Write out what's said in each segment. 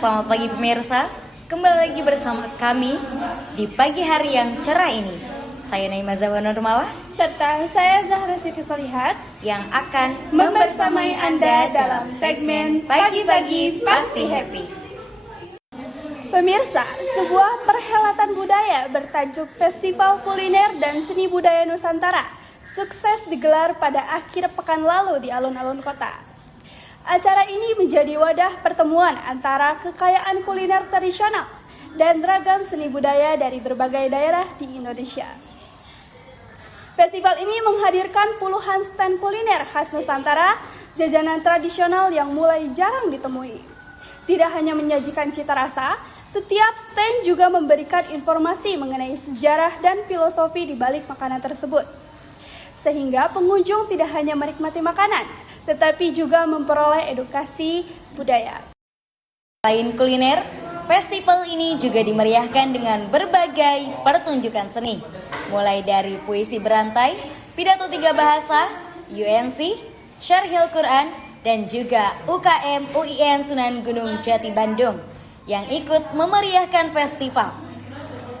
Selamat pagi pemirsa, kembali lagi bersama kami di pagi hari yang cerah ini. Saya Naima Zahra Nurmalah serta saya Zahra Siti Solihat yang akan membersamai Anda dalam segmen Pagi-Pagi Pasti Happy. Pemirsa, sebuah perhelatan budaya bertajuk Festival Kuliner dan Seni Budaya Nusantara sukses digelar pada akhir pekan lalu di alun-alun kota. Acara ini menjadi wadah pertemuan antara kekayaan kuliner tradisional dan ragam seni budaya dari berbagai daerah di Indonesia. Festival ini menghadirkan puluhan stand kuliner khas Nusantara, jajanan tradisional yang mulai jarang ditemui. Tidak hanya menyajikan cita rasa, setiap stand juga memberikan informasi mengenai sejarah dan filosofi di balik makanan tersebut. Sehingga pengunjung tidak hanya menikmati makanan, tetapi juga memperoleh edukasi budaya. Selain kuliner, festival ini juga dimeriahkan dengan berbagai pertunjukan seni, mulai dari puisi berantai, pidato 3 bahasa, UNC, Syarhil Quran, dan juga UKM UIN Sunan Gunung Jati Bandung yang ikut memeriahkan festival.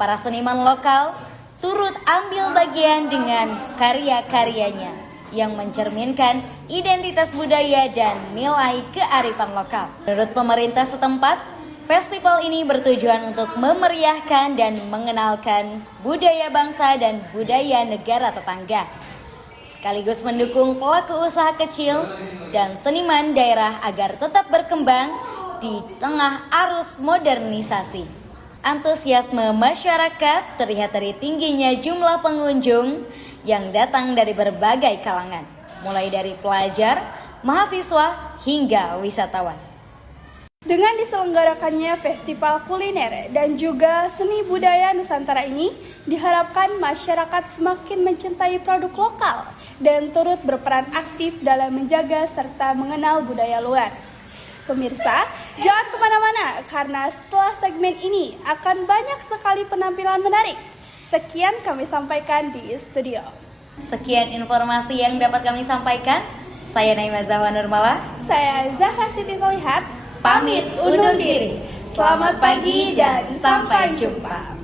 Para seniman lokal turut ambil bagian dengan karya-karyanya yang mencerminkan identitas budaya dan nilai kearifan lokal. Menurut pemerintah setempat, festival ini bertujuan untuk memeriahkan dan mengenalkan budaya bangsa dan budaya negara tetangga, sekaligus mendukung pelaku usaha kecil dan seniman daerah agar tetap berkembang di tengah arus modernisasi. Antusiasme masyarakat terlihat dari tingginya jumlah pengunjung yang datang dari berbagai kalangan, mulai dari pelajar, mahasiswa, hingga wisatawan. Dengan diselenggarakannya festival kuliner dan juga seni budaya Nusantara ini, diharapkan masyarakat semakin mencintai produk lokal dan turut berperan aktif dalam menjaga serta mengenal budaya luar. Pemirsa, jangan kemana-mana karena setelah segmen ini akan banyak sekali penampilan menarik. Sekian kami sampaikan di studio. Sekian informasi yang dapat kami sampaikan. Saya Naima Zahra Nurmalah. Saya Zahra Siti Solihat. Pamit undur diri. Selamat pagi dan sampai jumpa.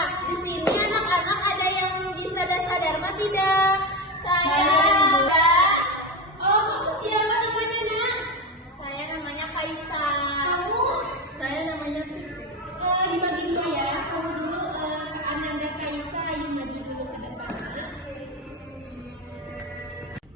Di sini anak-anak ada yang bisa dasar dharma tidak? Saya tidak. Oh, siapa namanya nak? Saya namanya Kaisar. Kamu? Saya namanya Fitri. Dibagi dulu ya. Kamu dulu ke Ananda Kaisar. Ayo maju dulu ke depan.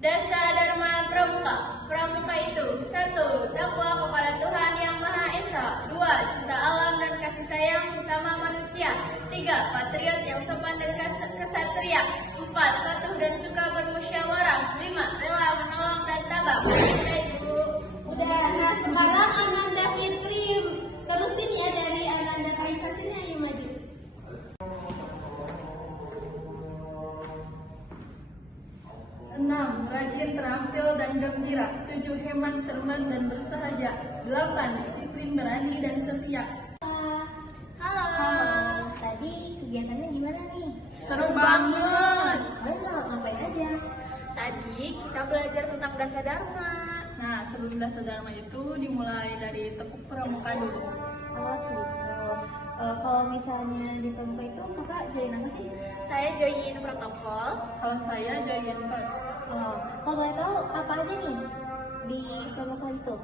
Dasar Dharma Pramuka. Pramuka itu 1. Takwa kepada Tuhan Yang Maha Esa. 2. Cinta alam dan kasih sayang sesama manusia. 3. Patriot yang sopan dan kesatria. 4. Patuh dan suka bermusyawarah. 5. Rela menolong dan tabah. Udah Ibu. Udah. Nah sekarang Ananda Fitri terusin ya dari Ananda Kaisar. Sini ayo maju. 6. Rajin, terampil, dan gembira. 7. Hemat, cermat, dan bersahaja. 8. Disiplin, berani, dan setia. Halo. Tadi kegiatannya gimana nih? Seru banget. Kalian ngapain aja? Tadi kita belajar tentang dasar dharma. Nah, sebelum dasar dharma itu dimulai dari tepuk pramuka dulu. Oh gitu. Kalau misalnya di pramuka itu kakak join apa sih? Saya join protokol. Kalau saya join pers. Kalau boleh tahu apa aja nih di pramuka itu?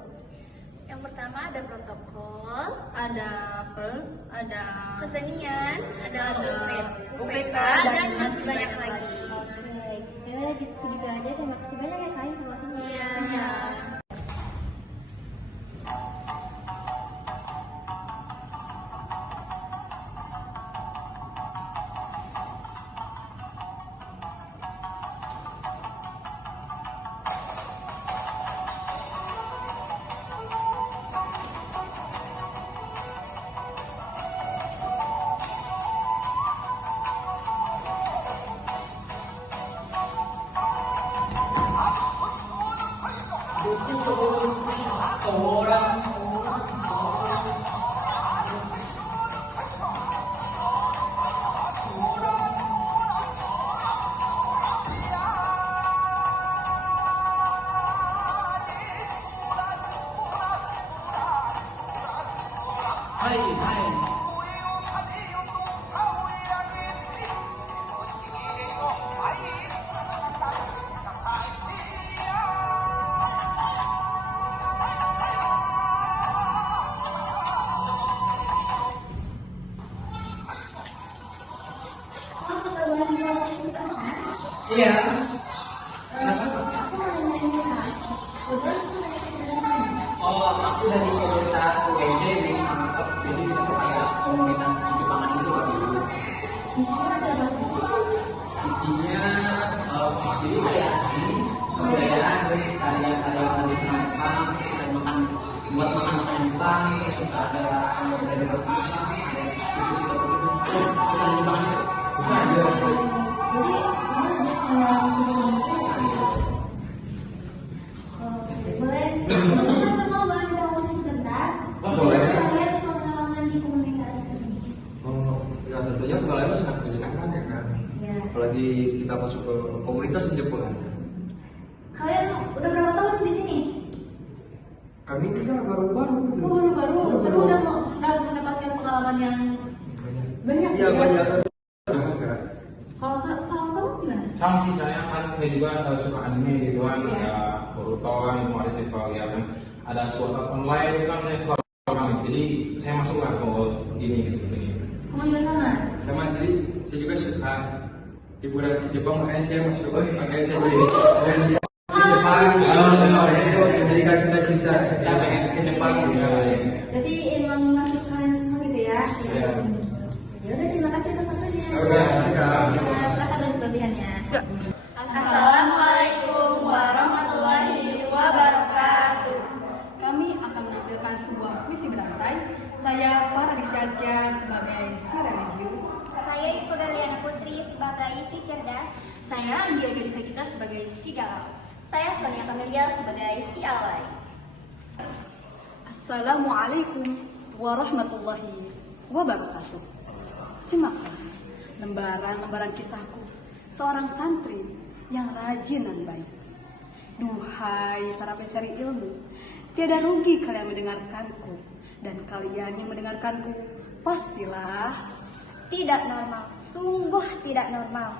Yang pertama ada protokol, Ada pers, ada kesenian, ada UPK, UPK, dan masih banyak lagi. Oke, kira daripada segitu aja. Terima kasih banyak ya Kak informasinya. Iya. Iya. Oh, aku dari komunitas WJ di Mangkok. Jadi itu kayak komunitas Jepangan itu waktu dulu. Isinya, jadi kayak ini kebudayaan, terus karya-karya tradisional Jepang, terus ada makan buat makan Jepang, terus ada dari bersama, ada diskusi seputar Jepang itu. Bisa ada. Boleh kita semua bantu kamu sebentar? Oh, boleh. Kita lihat pengalaman di komunitas ini. Oh, ya tentunya pengalaman sangat menyenangkan ya kan. Ya. Apalagi kita masuk ke komunitas di Jepang. Kalian udah berapa tahun di sini? Kami juga baru-baru gitu. Oh, baru-baru. Tapi udah mendapatkan pengalaman yang banyak. Iya ya? banyak. Kalau kamu gimana? Sama sih saya juga suka anime gitu kan, Iya. ada Boruto kan, kemarin saya suka lihat kan, ada Sword Art Online itu kan saya suka banget, jadi saya masuk lah ke ini gitu di sini. Kamu juga sama? Sama jadi saya juga suka hiburan ke Jepang, makanya saya masuk makanya saya jadi Jepang. Itu menjadikan cita-cita kita pengen ke Jepang. Jadi emang masuk kalian semua gitu ya? Iya. Ya udah, terima kasih atas waktunya. Oke, Kak. Ya, silakan dan kelebihannya. Assalamualaikum warahmatullahi wabarakatuh. Kami akan menampilkan sebuah puisi berantai. Saya Farah Rizkia sebagai si religius. Saya Ibu Darliana Putri sebagai si cerdas. Saya Andia Gadisa kita sebagai si galau. Saya Sonia Kamelia sebagai si alay. Assalamualaikum warahmatullahi wabarakatuh. Simaklah lembaran-lembaran kisahku, seorang santri yang rajin dan baik. Duhai para pencari ilmu, tiada rugi kalian mendengarkanku, dan kalian yang mendengarkanku pastilah Tidak normal, sungguh tidak normal.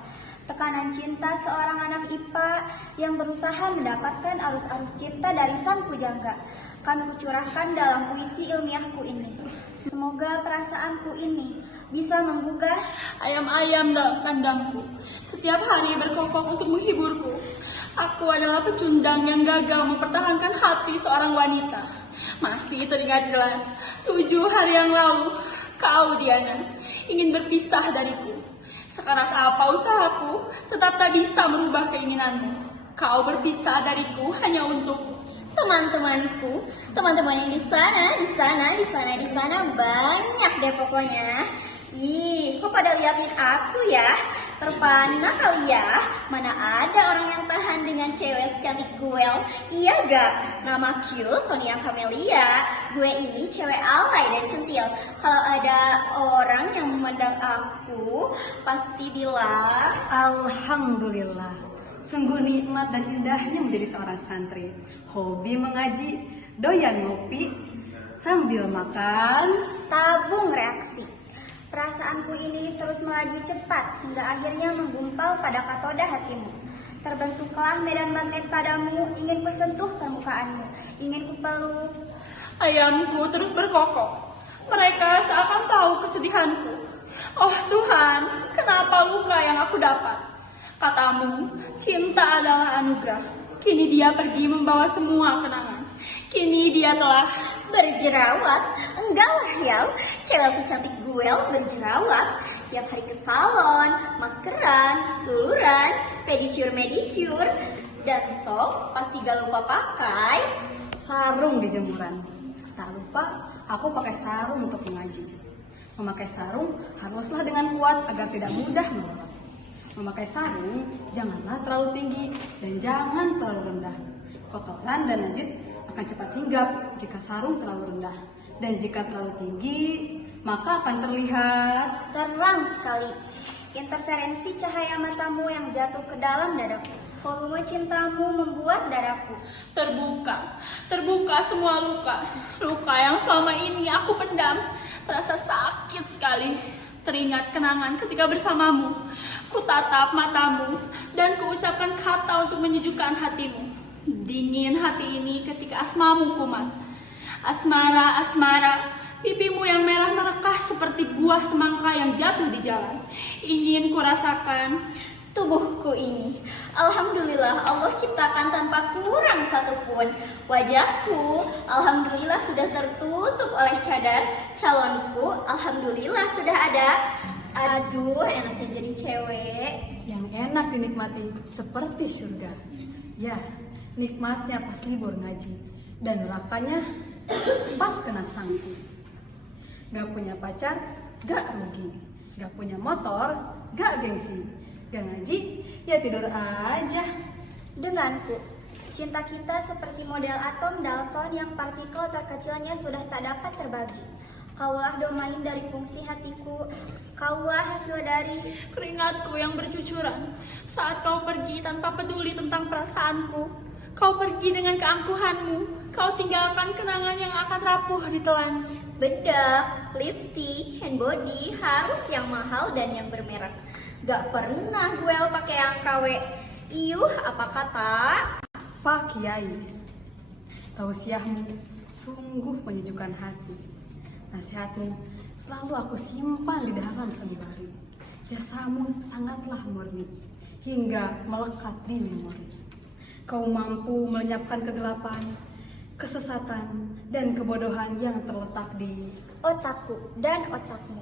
Tekanan cinta seorang anak IPA yang berusaha mendapatkan arus-arus cinta dari sang pujangga akan kucurahkan dalam puisi ilmiahku ini. Semoga perasaanku ini bisa menggugah ayam-ayam dalam kandangku. Setiap hari berkokok untuk menghiburku. Aku adalah pecundang yang gagal mempertahankan hati seorang wanita. Masih teringat jelas, 7 hari yang lalu, kau Diana ingin berpisah dariku. Sekeras apa usahaku, tetap tak bisa merubah keinginanmu. Kau berpisah dariku hanya untuk teman-temanku, teman-teman yang di sana banyak deh pokoknya. Ih, kok pada liatin aku ya? Terpana kali ya? Mana ada orang yang tahan dengan cewek secantik gue? Iya gak? Nama Q Sonia Kamelia. Gue ini cewek alay dan centil. Kalau ada orang yang memandang aku, pasti bilang, Alhamdulillah. Sungguh nikmat dan indahnya menjadi seorang santri. Hobi mengaji, doyan ngopi, sambil makan. tabung reaksi. Perasaanku ini terus melaju cepat hingga akhirnya menggumpal pada katoda hatimu. Terbentuklah medan magnet padamu, ingin kusentuh permukaanmu, ingin kupeluk. Ayamku terus berkokok. Mereka seakan tahu kesedihanku. Oh Tuhan, kenapa luka yang aku dapat? Katamu, cinta adalah anugerah. Kini dia pergi membawa semua kenangan. Kini dia telah Berjerawat? Enggak lah ya, cewek secantik gue berjerawat. Tiap hari ke salon, maskeran, luluran, pedicure, medicure. Dan sok pasti gak lupa pakai sarung di jemuran. Tak lupa, aku pakai sarung untuk mengaji. Memakai sarung haruslah dengan kuat agar tidak mudah melorot. Memakai sarung janganlah terlalu tinggi dan jangan terlalu rendah. Kotoran dan najis akan cepat hinggap jika sarung terlalu rendah. Dan jika terlalu tinggi, maka akan terlihat terang sekali. Interferensi cahaya matamu yang jatuh ke dalam dadaku. Volume cintamu membuat dadaku terbuka semua luka. Luka yang selama ini aku pendam. Terasa sakit sekali. Teringat kenangan ketika bersamamu. Ku tatap matamu dan kuucapkan kata untuk menyejukkan hatimu. Dingin hati ini ketika asmamu kumat. Asmara, asmara, pipimu yang merah merekah seperti buah semangka yang jatuh di jalan. Ingin kurasakan tubuhku ini. Alhamdulillah Allah ciptakan tanpa kurang satupun. Wajahku alhamdulillah sudah tertutup oleh cadar. Calonku alhamdulillah sudah ada. Aduh, enaknya jadi cewek. yang enak dinikmati seperti surga. Ya, nikmatnya pas libur ngaji dan nerakanya pas kena sanksi. Gak punya pacar, gak rugi. Gak punya motor, gak gengsi. Gak ngaji, ya tidur aja. Denganku, cinta kita seperti model atom Dalton yang partikel terkecilnya sudah tak dapat terbagi. Kaulah domain dari fungsi hatiku, kaulah hasil dari keringatku yang bercucuran saat kau pergi tanpa peduli tentang perasaanku. Kau pergi dengan keangkuhanmu, kau tinggalkan kenangan yang akan rapuh ditelan. bedak, lipstick, hand body harus yang mahal dan yang bermerek. Gak pernah gue pakai yang KW. Iuh, apa kata? Pak Kiai, tausiahmu sungguh menyejukkan hati. Nasihatmu selalu aku simpan di dalam sanubari. Jasamu sangatlah murni hingga melekat di memori. Kau mampu melenyapkan kegelapan, kesesatan, dan kebodohan yang terletak di Otakku dan otakmu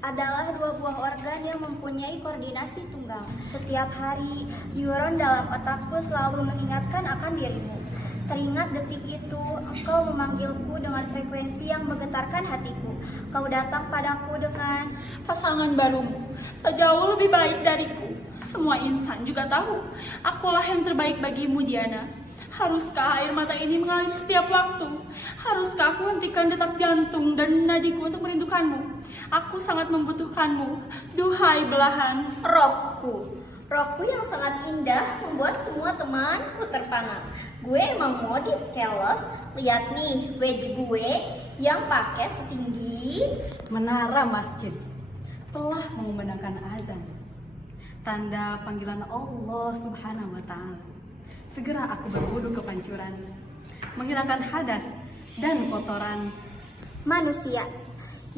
adalah dua buah organ yang mempunyai koordinasi tunggal. Setiap hari, neuron dalam otakku selalu mengingatkan akan dirimu. Teringat detik itu, engkau memanggilku dengan frekuensi yang menggetarkan hatiku. Kau datang padaku dengan pasangan barumu, tak jauh lebih baik dariku. Semua insan juga tahu, akulah yang terbaik bagimu, Diana. Haruskah air mata ini mengalir setiap waktu? Haruskah aku hentikan detak jantung dan nadiku untuk merindukanmu? Aku sangat membutuhkanmu, duhai belahan rohku. Rohku yang sangat indah membuat semua temanku terpana. Gue emang modis keles. Lihat nih, wedge gue yang pakai setinggi menara masjid telah mengumandangkan azan. Tanda panggilan Allah Subhanahu wa Ta'ala. Segera aku berwudu ke pancuran, menghilangkan hadas dan kotoran manusia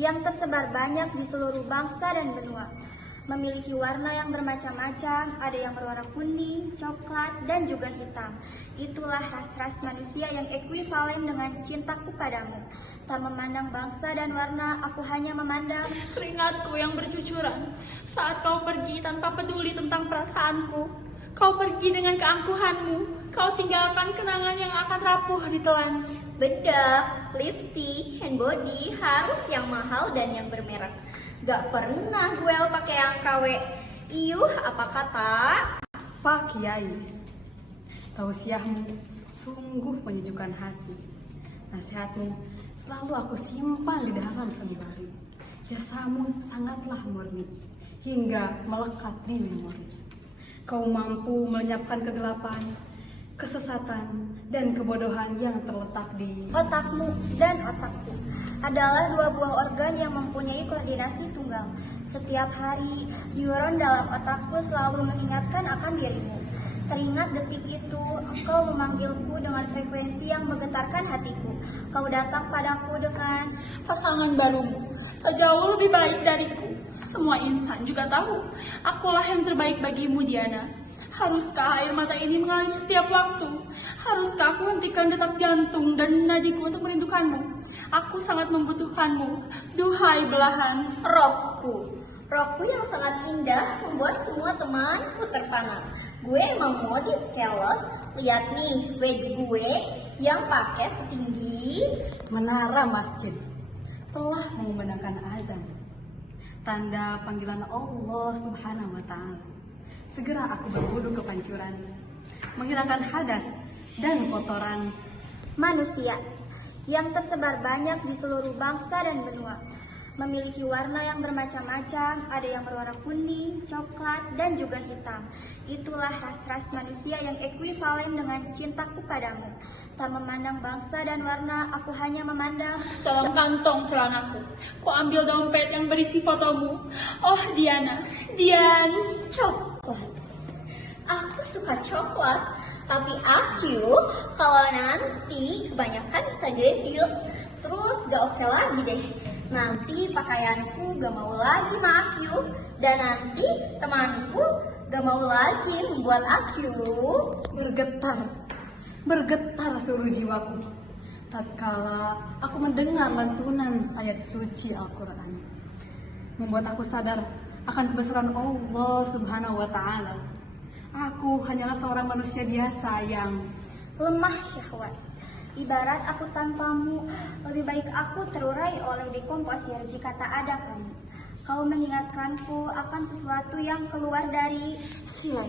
yang tersebar banyak di seluruh bangsa dan benua. Memiliki warna yang bermacam-macam, ada yang berwarna kuning, coklat, dan juga hitam. Itulah ras-ras manusia yang ekuivalen dengan cintaku padamu. Tak memandang bangsa dan warna, aku hanya memandang keringatku yang bercucuran saat kau pergi tanpa peduli tentang perasaanku. Kau pergi dengan keangkuhanmu, kau tinggalkan kenangan yang akan rapuh ditelan. bedak, lipstick, hand body harus yang mahal dan yang bermerek. Gak pernah gue pakai yang KW. Iuh, apa kata? Pak Kiai, tausiahmu sungguh menyejukkan hati. Nasihatmu selalu aku simpan di dalam sanubari. Jasamu sangatlah murni hingga melekat di memori. Kau mampu melenyapkan kegelapan, kesesatan, dan kebodohan yang terletak di Otakmu dan otakku adalah dua buah organ yang mempunyai koordinasi tunggal. Setiap hari, neuron dalam otakku selalu mengingatkan akan dirimu. Teringat detik itu, engkau memanggilku dengan frekuensi yang menggetarkan hatiku. Kau datang padaku dengan pasangan barumu, tak jauh lebih baik dariku. Semua insan juga tahu, akulah yang terbaik bagimu, Diana. Haruskah air mata ini mengalir setiap waktu? Haruskah aku hentikan detak jantung dan nadiku untuk merindukanmu? Aku sangat membutuhkanmu, duhai belahan. Rohku yang sangat indah membuat semua temanku terpana. Gue emang modis, keles. Lihat nih, wedge gue yang pakai setinggi menara masjid telah mengumandangkan azan, tanda panggilan Allah Subhanahu wa Ta'ala. Segera aku berwudu ke pancuran, menghilangkan hadas dan kotoran manusia yang tersebar banyak di seluruh bangsa dan benua. Memiliki warna yang bermacam-macam, ada yang berwarna kuning, coklat, dan juga hitam. Itulah ras-ras manusia yang ekuivalen dengan cintaku padamu. Tak memandang bangsa dan warna, aku hanya memandang Dalam kantong celanaku, ku ambil dompet yang berisi fotomu. Oh Diana, coklat. Aku suka coklat, tapi aku kalau nanti kebanyakan bisa gendil. Terus gak oke lagi deh. Nanti pakaianku gak mau lagi sama aku. Dan nanti temanku gak mau lagi membuat aku bergetar seluruh jiwaku tatkala aku mendengar lantunan ayat suci Al-Quran, membuat aku sadar akan kebesaran Allah Subhanahu wa Ta'ala. Aku hanyalah seorang manusia biasa yang lemah syahwat. Ibarat aku tanpamu, lebih baik aku terurai oleh dekomposir jika tak ada kamu. Kau mengingatkanku akan sesuatu yang keluar dari sial.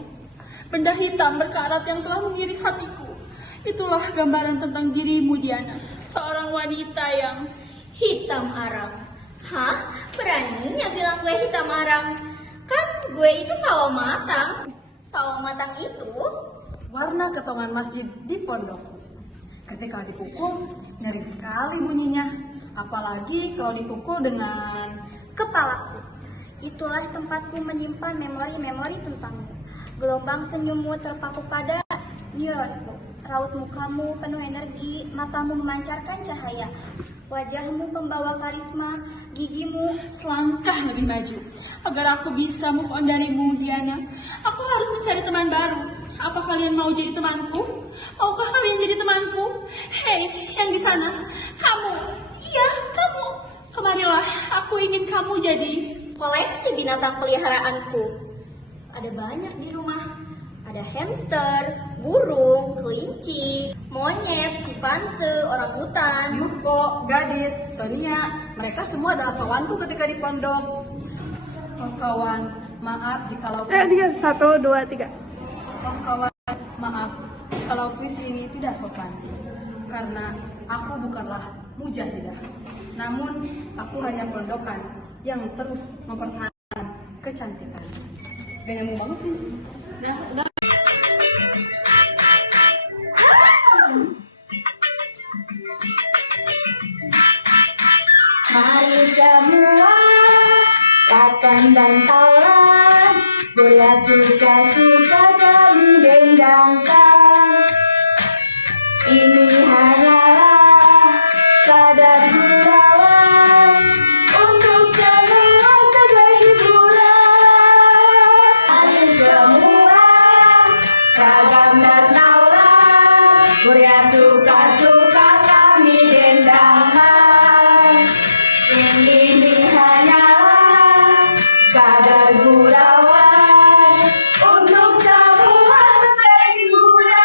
Benda hitam berkarat yang telah mengiris hatiku. Itulah gambaran tentang dirimu, Diana. Seorang wanita yang hitam arang. Hah? Beraninya bilang gue hitam arang? Kan gue itu sawo matang. Sawo matang itu warna ketongan masjid di pondokku. Ketika dipukul, nyeri sekali bunyinya. Apalagi kalau dipukul dengan kepalaku. Itulah tempatku menyimpan memori-memori tentangmu. Gelombang senyummu terpaku pada neuronku. Raut mukamu penuh energi, matamu memancarkan cahaya. Wajahmu pembawa karisma, gigimu selangkah lebih maju. Agar aku bisa move on darimu, Diana, aku harus mencari teman baru. Apa kalian mau jadi temanku? Maukah kalian jadi temanku? Hei, yang di sana, kamu. Iya, kamu. Kemarilah, aku ingin kamu jadi koleksi binatang peliharaanku. Ada banyak di rumah. Ada hamster, burung, kelinci, monyet, simpanse, orangutan, Yuko, Gadis, Sonia. Mereka semua adalah kawanku ketika di pondok. Oh kawan, maaf jikalau Satu, dua, tiga. Oh kawan, maaf kalau puisi ini tidak sopan, karena aku bukanlah mujahidah. Namun aku hanya pondokan yang terus mempertahankan kecantikan. Gak nyambung banget nih. Udah. Mari semua takkan dan taulah, bola suka-suka kami dendangkan. Ini hanyalah sadar gurauan untuk semua sebagai hiburan. Mari semua ragam dan taulah, bola suka-suka kami dendangkan. Ini hanyalah sadar gurauan untuk semua sebagai hiburan.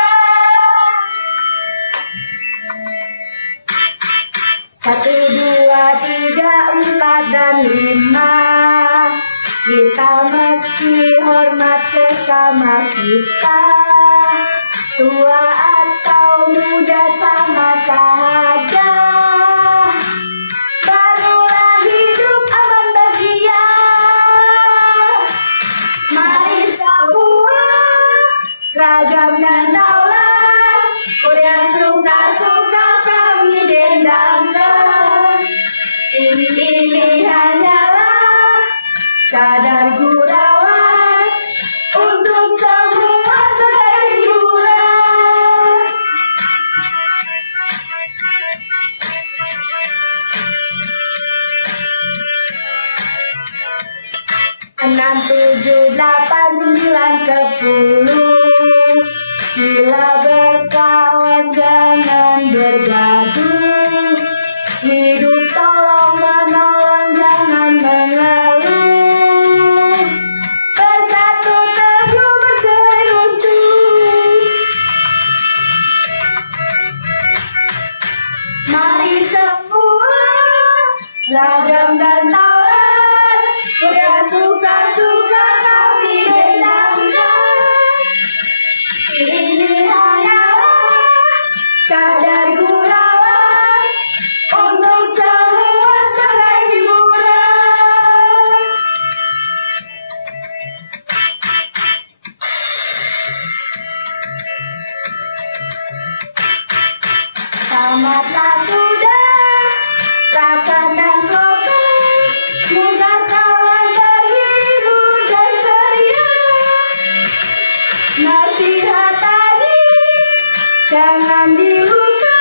1, 2, 3, 4, dan 5. Kita mesti hormat sesama kita. Tua atau muda sama saja. Barulah hidup aman bahagia. Mari semua ragam dan taulah, Korea suka-suka kami dendangkan. Ini hanyalah sadar gurauan untuk semua sebagai hiburan. 6, 7, 8, 9, 10. mata sudah rakan dan sopan, moga kawan terhibur dan ceria. Nasihat tadi jangan dilupa,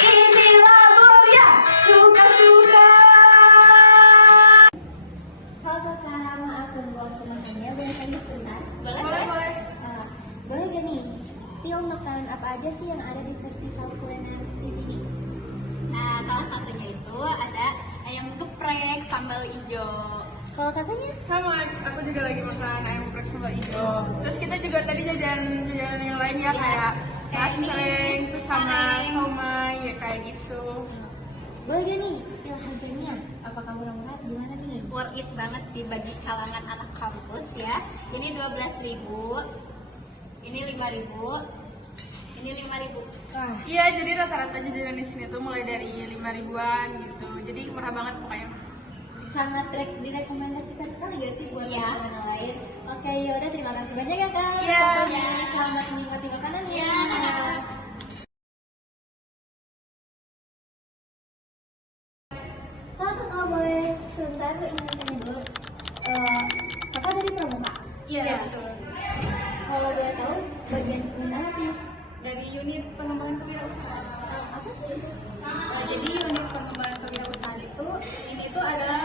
inilah Boria suka-suka. Halo kakak, maaf ganggu waktu makannya, boleh tanya sebentar? Boleh. Boleh gak nih, spill makanan apa aja sih yang ada di festival kuliner di sini? Nah, salah satunya itu ada ayam geprek sambal hijau. Kalau kakaknya? Sama, aku juga lagi makan ayam geprek sambal hijau. Terus kita juga tadi jajan yang lain ya, kayak nasreng, terus sama somai, ya kayak gitu. Boleh gak nih, spill harganya? Apa kamu lengkap? Gimana nih? Worth it banget sih bagi kalangan anak kampus ya. Ini 12.000, ini 5.000, ini 5.000. Iya, jadi rata-rata jajanan di sini tuh mulai dari 5.000-an gitu. Jadi murah banget pokoknya. Sangat direkomendasikan sekali gak sih buat Iya. teman-teman lain? Oke, yaudah terima kasih banyak ya kak. Iya. Selamat menikmati makanannya. Iya. Kalau kakak boleh sebentar ingin tanya dulu, kakak dari Pramuka? Iya, betul. Kalau boleh tahu bagian ini apa sih? Dari unit pengembangan kewirausahaan. Apa sih? Jadi unit pengembangan kewirausahaan itu ini tuh adalah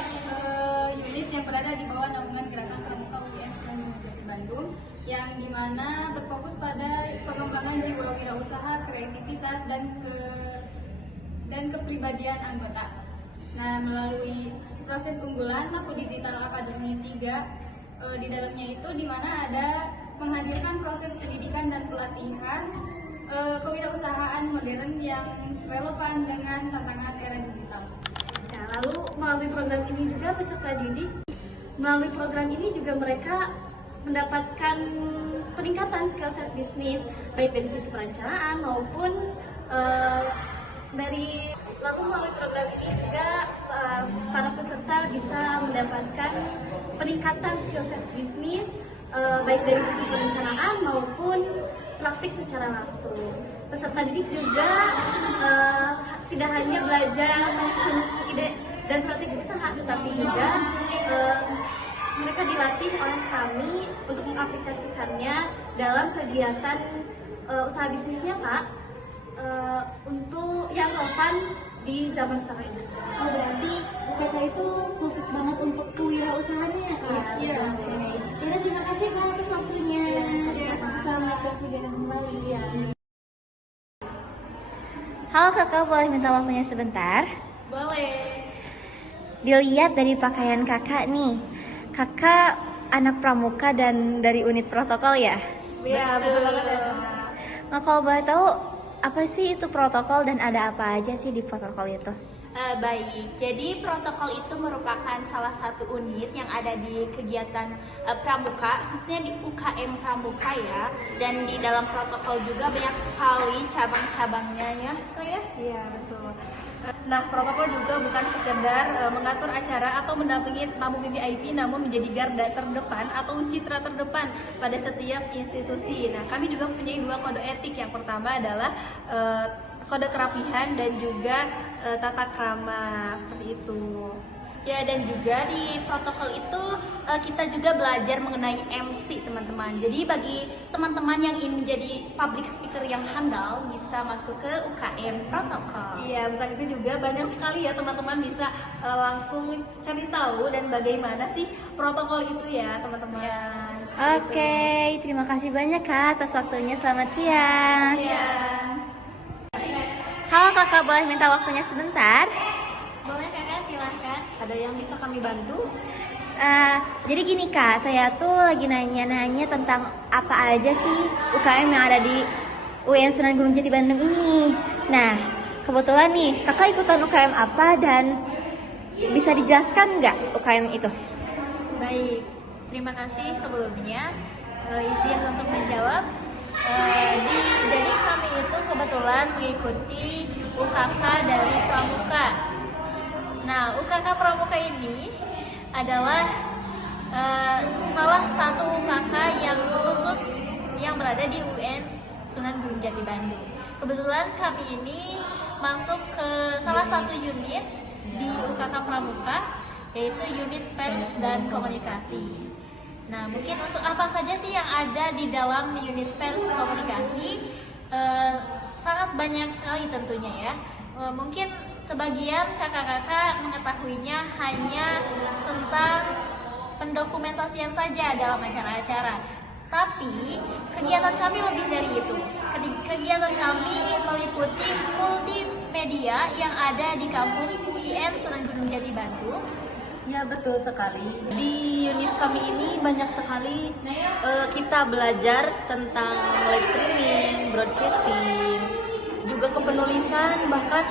unit yang berada di bawah naungan Gerakan Pramuka UIN Sunan Gunung Jati Bandung, yang dimana berfokus pada pengembangan jiwa wirausaha, kreativitas dan kepribadian anggota. Nah, melalui proses unggulan Mako Digital Academy 3 di dalamnya itu dimana ada menghadirkan proses pendidikan dan pelatihan kewirausahaan modern yang relevan dengan tantangan era digital. Nah, lalu melalui program ini juga peserta didik, melalui program ini juga mereka mendapatkan peningkatan skill set bisnis, baik dari sisi perencanaan maupun dari lalu melalui program ini juga para peserta bisa mendapatkan peningkatan skill set bisnis baik dari sisi perencanaan maupun praktik secara langsung. Peserta didik juga tidak hanya belajar langsung ide dan strategi usaha, tetapi juga mereka dilatih oleh kami untuk mengaplikasikannya dalam kegiatan usaha bisnisnya Kak, untuk yang relevan di zaman sekarang ini. Oh, berarti UPK itu khusus banget untuk kewirausahaannya ya kak? Iya. Oke. Yaudah, terima kasih kak atas waktunya. Selamat beraktivitas kembali. Ya. Halo kakak, boleh minta waktunya sebentar? Boleh. Dilihat dari pakaian kakak nih, kakak anak pramuka dan dari unit protokol ya? Iya, betul banget ya. Nah, kalau boleh tahu apa sih itu protokol dan ada apa aja sih di protokol itu? Baik, jadi protokol itu merupakan salah satu unit yang ada di kegiatan Pramuka, khususnya di UKM Pramuka ya. Dan di dalam protokol juga banyak sekali cabang-cabangnya ya, Kak ya? Iya, betul. Nah, protokol juga bukan sekedar mengatur acara atau mendampingi tamu VIP, namun menjadi garda terdepan atau citra terdepan pada setiap institusi. Nah, kami juga mempunyai 2 kode etik. Yang pertama adalah kode kerapihan dan juga tata krama, seperti itu. Ya, dan juga di protokol itu kita juga belajar mengenai MC teman-teman. Jadi bagi teman-teman yang ingin menjadi public speaker yang handal bisa masuk ke UKM protokol. Iya, bukan itu juga banyak sekali ya teman-teman bisa langsung cari tahu dan bagaimana sih protokol itu ya teman-teman. Oke, terima kasih banyak kak atas waktunya. Selamat siang. Iya. Halo kakak, boleh minta waktunya sebentar? Boleh kakak, silahkan. Ada yang bisa kami bantu? Jadi gini kak, saya tuh lagi nanya-nanya tentang apa aja sih UKM yang ada di UIN Sunan Gunung Jati Bandung ini. Nah, kebetulan nih kakak ikutan UKM apa dan bisa dijelaskan nggak UKM itu? Baik, terima kasih sebelumnya izin untuk menjawab. Jadi kami itu kebetulan mengikuti UKK dari Pramuka. Nah, UKK Pramuka ini adalah salah satu UKK yang khusus yang berada di UIN Sunan Gunung Jati Bandung. Kebetulan kami ini masuk ke salah satu unit di UKK Pramuka, yaitu unit pers dan komunikasi. Nah, mungkin untuk apa saja sih yang ada di dalam unit pers komunikasi? Sangat banyak sekali tentunya ya. Mungkin sebagian kakak-kakak mengetahuinya hanya tentang pendokumentasian saja dalam acara-acara. Tapi kegiatan kami lebih dari itu. Kegiatan kami meliputi multimedia yang ada di kampus UIN Sunan Gunung Jati Bandung. Ya, betul sekali. Di unit kami ini banyak sekali kita belajar tentang live streaming, broadcasting, juga kepenulisan, bahkan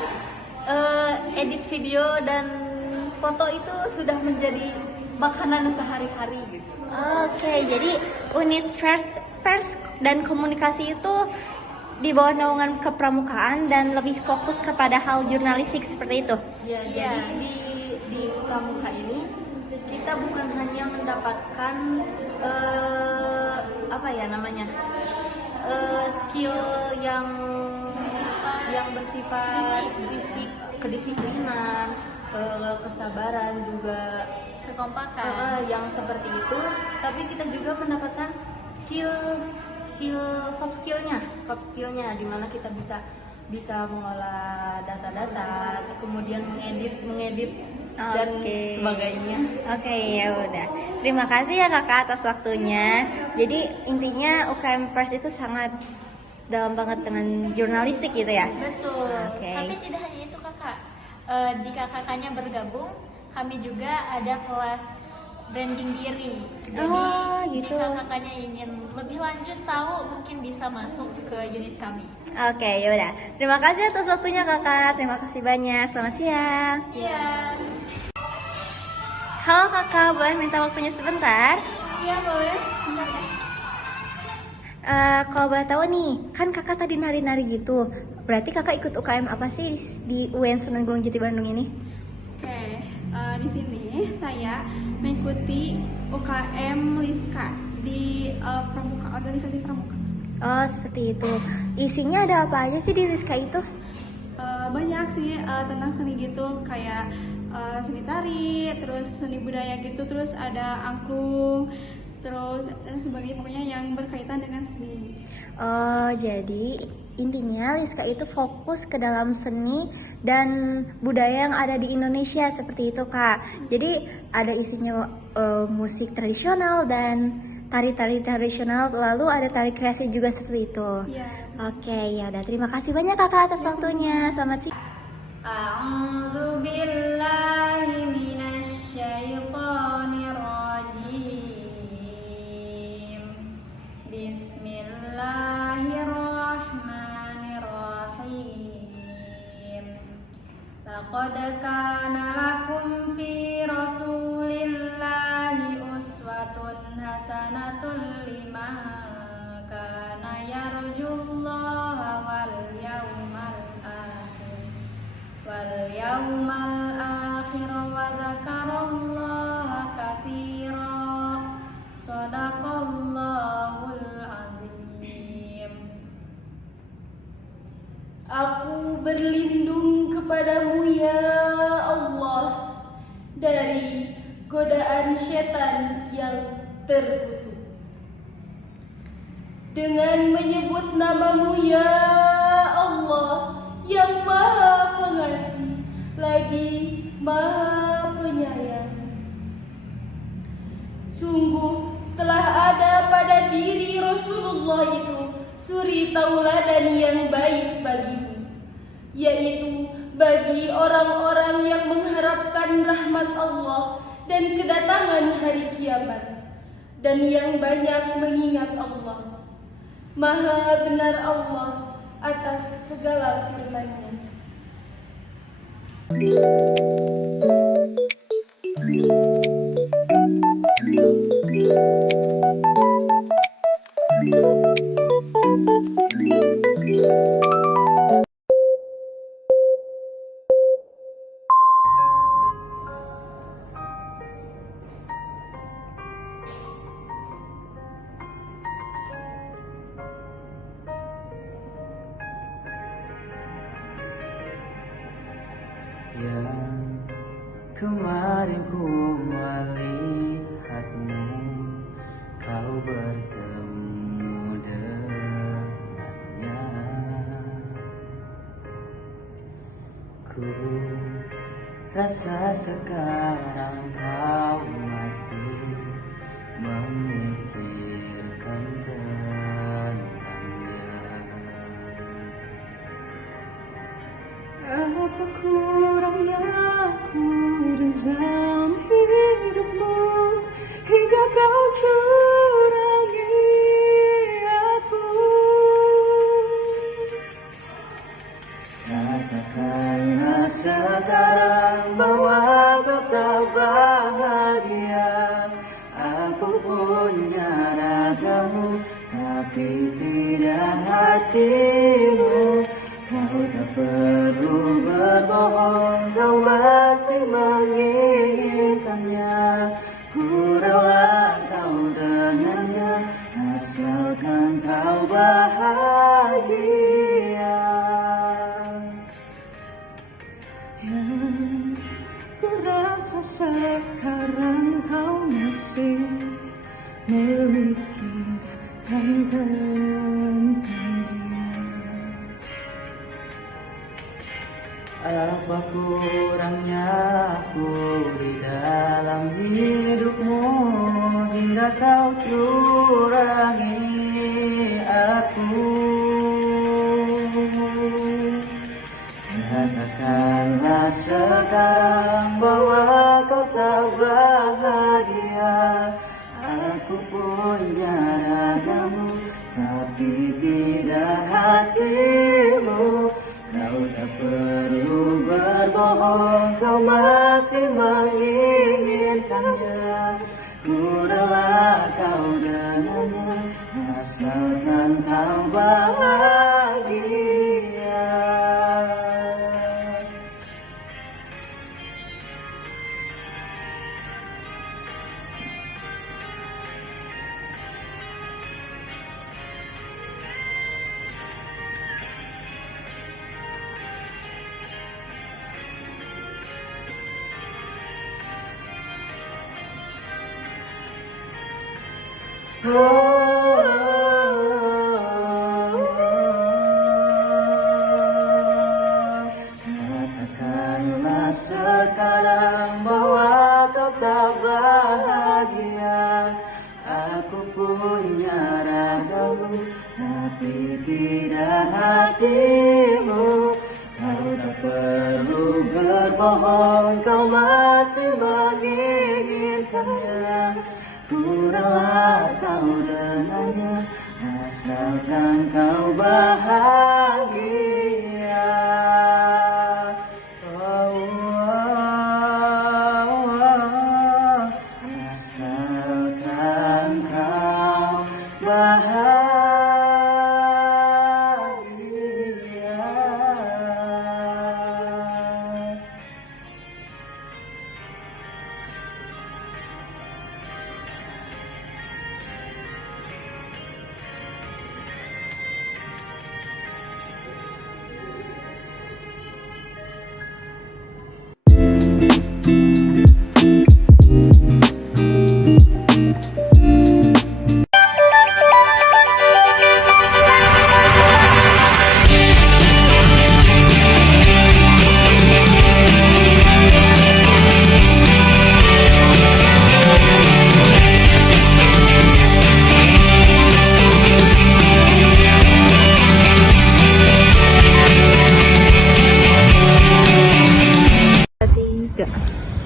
edit video dan foto itu sudah menjadi makanan sehari-hari gitu. Oke, jadi unit pers dan komunikasi itu di bawah naungan kepramukaan dan lebih fokus kepada hal jurnalistik seperti itu. Ya, jadi di pramuka ini kita bukan hanya mendapatkan skill yang bersifat fisik, kedisiplinan, kesabaran, juga Kekompakan. yang seperti itu, tapi kita juga mendapatkan soft skillnya, di mana kita bisa mengolah data-data, kemudian mengedit dan sebagainya. Oke, ya udah. Terima kasih ya kakak atas waktunya. Jadi intinya UKM Pers itu sangat dalam banget dengan jurnalistik gitu ya. Betul. Oke. Tapi tidak hanya itu kakak. Jika kakaknya bergabung, kami juga ada kelas branding diri. Jadi gitu. jika kakaknya ingin lebih lanjut tahu, mungkin bisa masuk ke unit kami. Oke, ya udah. Terima kasih atas waktunya kakak. Terima kasih banyak. Selamat siang. Iya. Halo kakak, boleh minta waktunya sebentar? Iya boleh. Kalau boleh tahu nih, kan kakak tadi nari-nari gitu. Berarti kakak ikut UKM apa sih di UIN Sunan Gunung Jati Bandung ini? Oke, di sini saya mengikuti UKM Liska di Pramuka, organisasi Pramuka. Oh, seperti itu. Isinya ada apa aja sih di Liska itu? Banyak sih tentang seni gitu, kayak seni tari, terus seni budaya gitu, terus ada angklung, terus dan sebagainya, pokoknya yang berkaitan dengan seni. Oh, jadi intinya Liska itu fokus ke dalam seni dan budaya yang ada di Indonesia seperti itu kak. Jadi ada isinya musik tradisional dan tari-tari tradisional, lalu ada tari kreasi juga seperti itu. Iya. Oke, ya udah. Terima kasih banyak kakak atas waktunya. Selamat siang. A'udzu billahi minasy syaithanir rajim. Bismillahirrahmanirrahim. Laqad kana lakum fi rasulillahi uswatun hasanatun liman kana yarjullaha wal yawmal akhir wa dzakarallaha katsiran. Shadaqallahul azim. Aku berlindung kepadamu ya Allah dari godaan setan yang terkutuk. Dengan menyebut namamu ya Allah yang maha pengasih lagi maha penyayang. Sungguh telah ada pada diri Rasulullah itu suri tauladan yang baik bagimu, yaitu bagi orang-orang yang mengharapkan rahmat Allah dan kedatangan hari kiamat, dan yang banyak mengingat Allah. Maha benar Allah atas segala firman-Nya. Kemarin ku melihatmu, kau bertemu dengannya. Ku rasa sekarang kau masih memikirkan tentangnya. Apa kurangnya aku di dalam hidupmu hingga kau curangi aku? Katakanlah sekarang bahwa kau tak bahagia. Aku punya ragamu tapi tidak hatimu. Kau tak perlu berbohong, kau masih menginginkannya. Ku rela kau dengannya, asalkan kau bahagia. Yang ku rasa sekarang kau masih memikirkan tentang dia. Apa kurangnya aku di dalam hidupmu hingga kau curangi aku? Katakanlah sekarang bahwa kau tak bahagia. Aku punya ragamu tapi tidak hatimu. Kau tak perlu berbohong, kau masih menginginkannya. Ku rela kau dengannya, asalkan kau bahagia. Katakanlah sekarang bahwa kau tak bahagia. Aku punya ragamu tapi tidak hatimu. Kau tak perlu berbohong, kau masih menginginkannya. Ku rela kau dengannya, asalkan kau bahagia. Asalkan kau bahagia.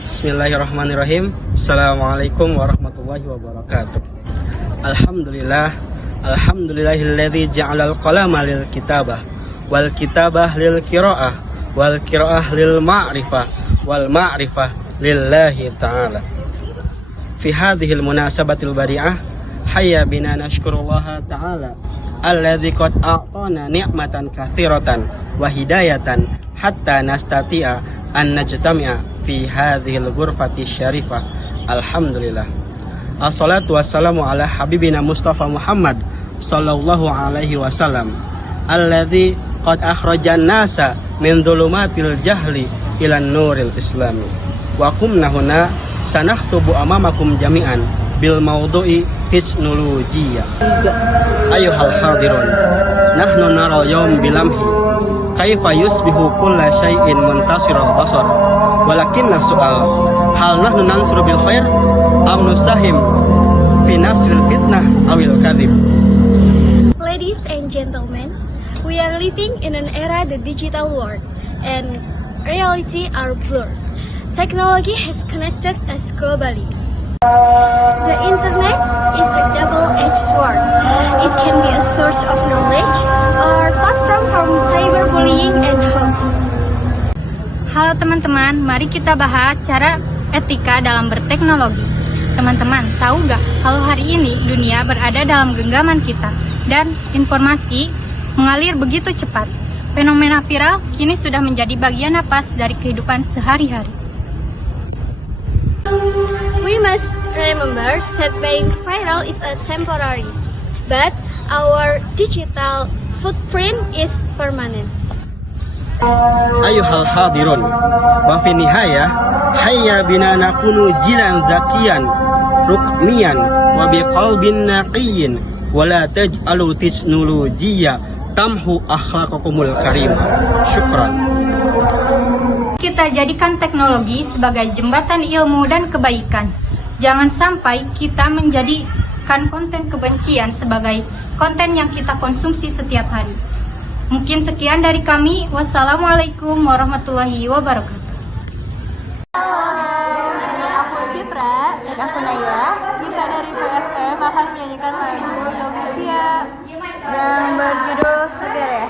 Bismillahirrahmanirrahim. Assalamualaikum warahmatullahi wabarakatuh. Alhamdulillahilladzi ja'alal qalama lil kitabah wal kitabah lil qiraah wal qiraah lil ma'rifah wal ma'rifah lillahi ta'ala. Fi hadhil munasabatil bari'ah hayya bina nashkurullaha ta'ala alladzi qad a'tana ni'matan katsiratan wa hidayatan hatta nastati'a an najtami'a fi hadhil ghurfati syarifah. Alhamdulillah. Assalatu wassalamu ala habibina Mustafa Muhammad sallallahu alaihi wasallam alladzi qad akhrajan nasa min dhulumatil jahli ilan nuril islami wa qumna huna sanakhtubu amamakum jami'an bil mawdu'i teknologiya. Ayuhal hadirun, nahnu nara yawm bilamhi kaifa yusbihu kulla syai'in muntasiral basar, walakinna su'al hal nahnu nansuru bil khair am nusahim fi nasril fitnah awil kadhib. Ladies and gentlemen, we are living in an era the digital world and reality are blurred. Technology has connected us globally. The internet is a double-edged sword. It can be a source of knowledge or platform from cyberbullying and hoax. Halo teman-teman, mari kita bahas cara etika dalam berteknologi. Teman-teman, tahu nggak kalau hari ini dunia berada dalam genggaman kita dan informasi mengalir begitu cepat. Fenomena viral kini sudah menjadi bagian napas dari kehidupan sehari-hari. We must remember that being viral is a temporary, but our digital footprint is permanent. Ayuhal hadirun, wa fi nihayah hayya bina nakunu jilan zakiyan rukmiyan wa biqalbin naqiyyin wa la taj'alu teknologiya tamhu akhlaqakumul karimah. Syukran. Kita jadikan teknologi sebagai jembatan ilmu dan kebaikan. Jangan sampai kita menjadikan konten kebencian sebagai konten yang kita konsumsi setiap hari. Mungkin sekian dari kami. Wassalamualaikum warahmatullahi wabarakatuh. Aku Citra dan aku Naila. Kita dari PSM akan menyanyikan lagu Yomipia yang berjudul Hadir ya.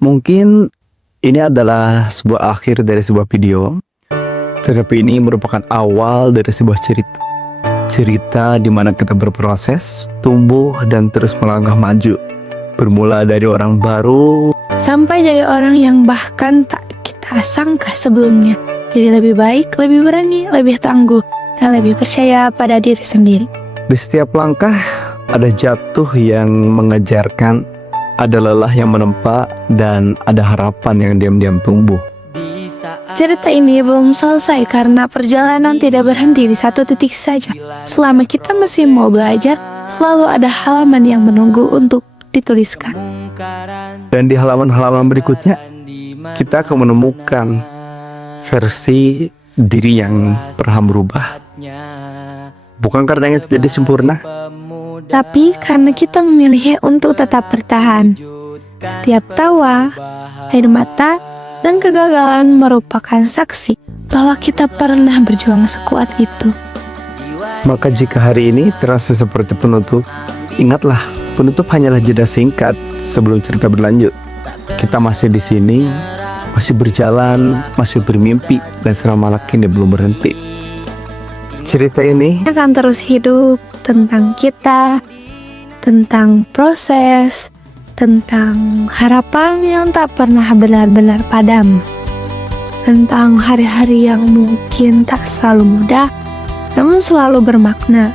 Mungkin ini adalah sebuah akhir dari sebuah video, tetapi ini merupakan awal dari sebuah cerita. Cerita di mana kita berproses, tumbuh, dan terus melangkah maju. Bermula dari orang baru, sampai jadi orang yang bahkan tak kita sangka sebelumnya. Jadi lebih baik, lebih berani, lebih tangguh, dan lebih percaya pada diri sendiri. Di setiap langkah, ada jatuh yang mengejarkan, ada lelah yang menempa, dan ada harapan yang diam-diam tumbuh. Cerita ini belum selesai karena perjalanan tidak berhenti di satu titik saja. Selama kita masih mau belajar, selalu ada halaman yang menunggu untuk dituliskan. Dan di halaman-halaman berikutnya, kita akan menemukan versi diri yang pernah berubah. Bukan karena ingin jadi sempurna, tapi karena kita memilih untuk tetap bertahan. Setiap tawa, air mata, dan kegagalan merupakan saksi bahwa kita pernah berjuang sekuat itu. Maka jika hari ini terasa seperti penutup, ingatlah, penutup hanyalah jeda singkat sebelum cerita berlanjut. Kita masih di sini, masih berjalan, masih bermimpi, dan selama ini belum berhenti. Cerita ini akan terus hidup tentang kita, tentang proses, tentang harapan yang tak pernah benar-benar padam, tentang hari-hari yang mungkin tak selalu mudah, namun selalu bermakna,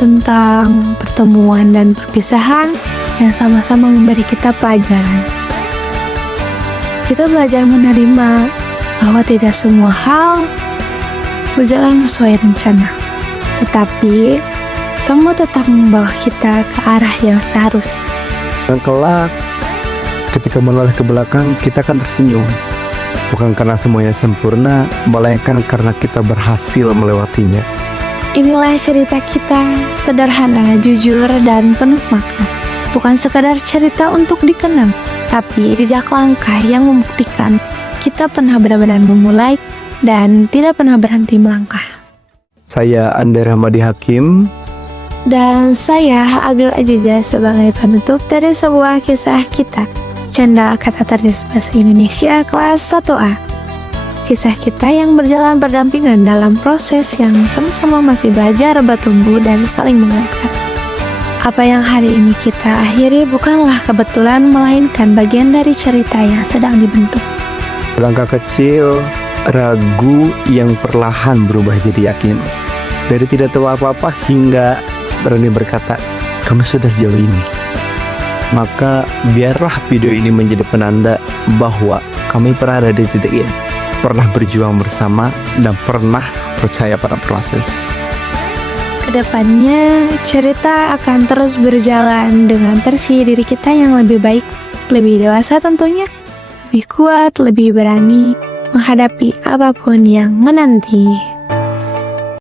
tentang pertemuan dan perpisahan yang sama-sama memberi kita pelajaran. Kita belajar menerima bahwa tidak semua hal berjalan sesuai rencana, tetapi semua tetap membawa kita ke arah yang seharusnya. Dan kelak, ketika menoleh ke belakang, kita akan tersenyum. Bukan karena semuanya sempurna, melainkan karena kita berhasil melewatinya. Inilah cerita kita, sederhana, jujur, dan penuh makna. Bukan sekadar cerita untuk dikenang, tapi jejak langkah yang membuktikan kita pernah benar-benar memulai dan tidak pernah berhenti melangkah. Saya Andi Rahmadi Hakim. Dan saya Agil Ajiza sebagai penutup dari sebuah kisah kita, Canda Kata Terdes Bahasa Indonesia kelas 1A. Kisah kita yang berjalan berdampingan dalam proses yang sama-sama masih belajar, bertumbuh, dan saling menguatkan. Apa yang hari ini kita akhiri bukanlah kebetulan, melainkan bagian dari cerita yang sedang dibentuk. Langkah kecil, ragu yang perlahan berubah jadi yakin. Dari tidak tahu apa-apa hingga berani berkata, kamu sudah sejauh ini. Maka biarlah video ini menjadi penanda bahwa kami pernah ada di titik ini, pernah berjuang bersama, dan pernah percaya pada proses. Kedepannya, cerita akan terus berjalan dengan versi diri kita yang lebih baik, lebih dewasa tentunya, lebih kuat, lebih berani menghadapi apapun yang menanti.